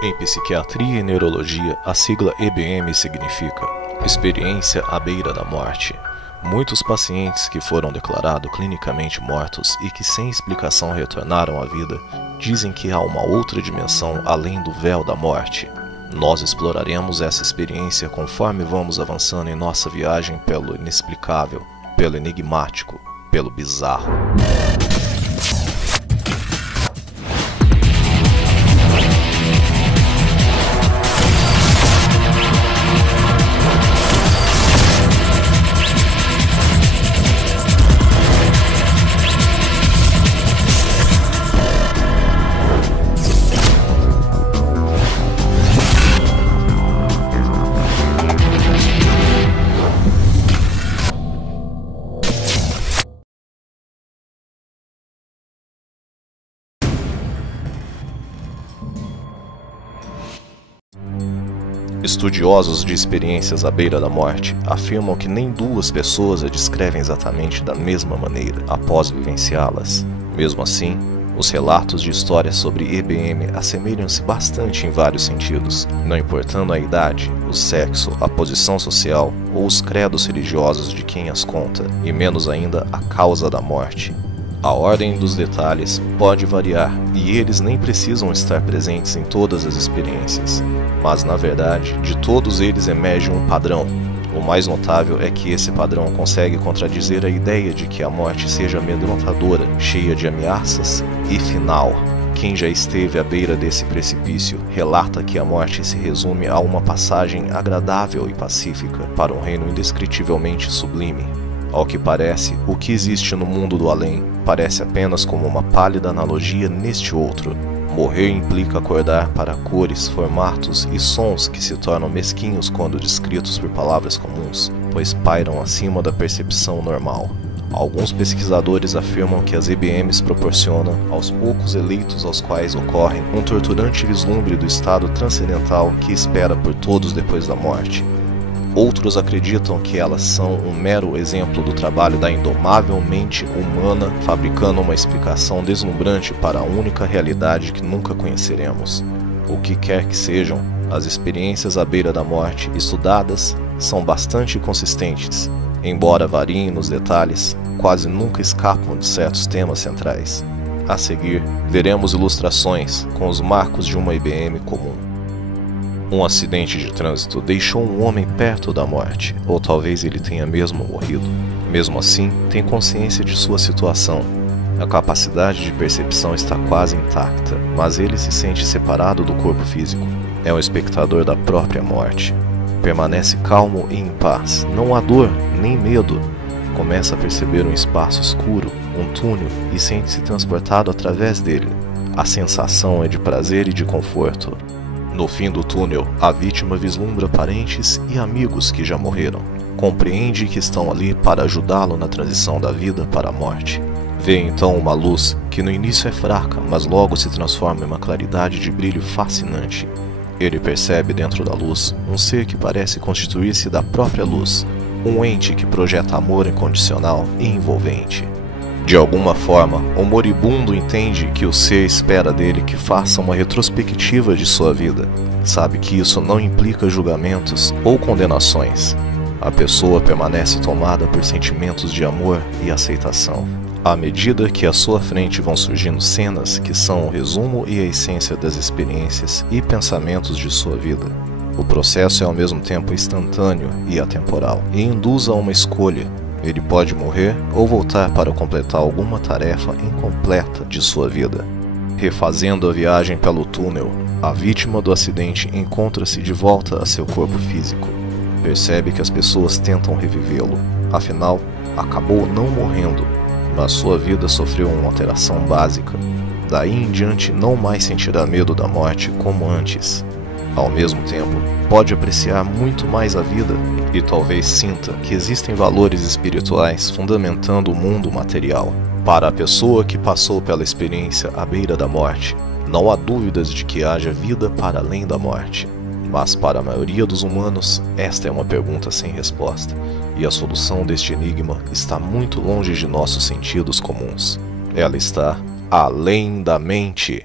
Em psiquiatria e neurologia, a sigla EBM significa experiência à beira da morte. Muitos pacientes que foram declarados clinicamente mortos e que sem explicação retornaram à vida, dizem que há uma outra dimensão além do véu da morte. Nós exploraremos essa experiência conforme vamos avançando em nossa viagem pelo inexplicável, pelo enigmático, pelo bizarro. Estudiosos de experiências à beira da morte afirmam que nem duas pessoas a descrevem exatamente da mesma maneira após vivenciá-las. Mesmo assim, os relatos de histórias sobre EBM assemelham-se bastante em vários sentidos, não importando a idade, o sexo, a posição social ou os credos religiosos de quem as conta, e menos ainda a causa da morte. A ordem dos detalhes pode variar e eles nem precisam estar presentes em todas as experiências. Mas, na verdade, de todos eles emerge um padrão. O mais notável é que esse padrão consegue contradizer a ideia de que a morte seja amedrontadora, cheia de ameaças e final. Quem já esteve à beira desse precipício relata que a morte se resume a uma passagem agradável e pacífica para um reino indescritivelmente sublime. Ao que parece, o que existe no mundo do além parece apenas como uma pálida analogia neste outro. Morrer implica acordar para cores, formatos e sons que se tornam mesquinhos quando descritos por palavras comuns, pois pairam acima da percepção normal. Alguns pesquisadores afirmam que as EBMs proporcionam, aos poucos eleitos aos quais ocorrem, um torturante vislumbre do estado transcendental que espera por todos depois da morte. Outros acreditam que elas são um mero exemplo do trabalho da indomável mente humana, fabricando uma explicação deslumbrante para a única realidade que nunca conheceremos. O que quer que sejam, as experiências à beira da morte estudadas são bastante consistentes, embora variem nos detalhes, quase nunca escapam de certos temas centrais. A seguir, veremos ilustrações com os marcos de uma EBM comum. Um acidente de trânsito deixou um homem perto da morte, ou talvez ele tenha mesmo morrido. Mesmo assim, tem consciência de sua situação. A capacidade de percepção está quase intacta, mas ele se sente separado do corpo físico. É um espectador da própria morte. Permanece calmo e em paz. Não há dor, nem medo. Começa a perceber um espaço escuro, um túnel, e sente-se transportado através dele. A sensação é de prazer e de conforto. No fim do túnel, a vítima vislumbra parentes e amigos que já morreram. Compreende que estão ali para ajudá-lo na transição da vida para a morte. Vê então uma luz que no início é fraca, mas logo se transforma em uma claridade de brilho fascinante. Ele percebe dentro da luz um ser que parece constituir-se da própria luz, um ente que projeta amor incondicional e envolvente. De alguma forma, o moribundo entende que o ser espera dele que faça uma retrospectiva de sua vida. Sabe que isso não implica julgamentos ou condenações. A pessoa permanece tomada por sentimentos de amor e aceitação. À medida que à sua frente vão surgindo cenas que são o resumo e a essência das experiências e pensamentos de sua vida. O processo é ao mesmo tempo instantâneo e atemporal, e induz a uma escolha. Ele pode morrer ou voltar para completar alguma tarefa incompleta de sua vida. Refazendo a viagem pelo túnel, a vítima do acidente encontra-se de volta a seu corpo físico. Percebe que as pessoas tentam revivê-lo. Afinal, acabou não morrendo, mas sua vida sofreu uma alteração básica. Daí em diante não mais sentirá medo da morte como antes. Ao mesmo tempo, pode apreciar muito mais a vida e talvez sinta que existem valores espirituais fundamentando o mundo material. Para a pessoa que passou pela experiência à beira da morte, não há dúvidas de que haja vida para além da morte. Mas para a maioria dos humanos, esta é uma pergunta sem resposta, e a solução deste enigma está muito longe de nossos sentidos comuns. Ela está além da mente.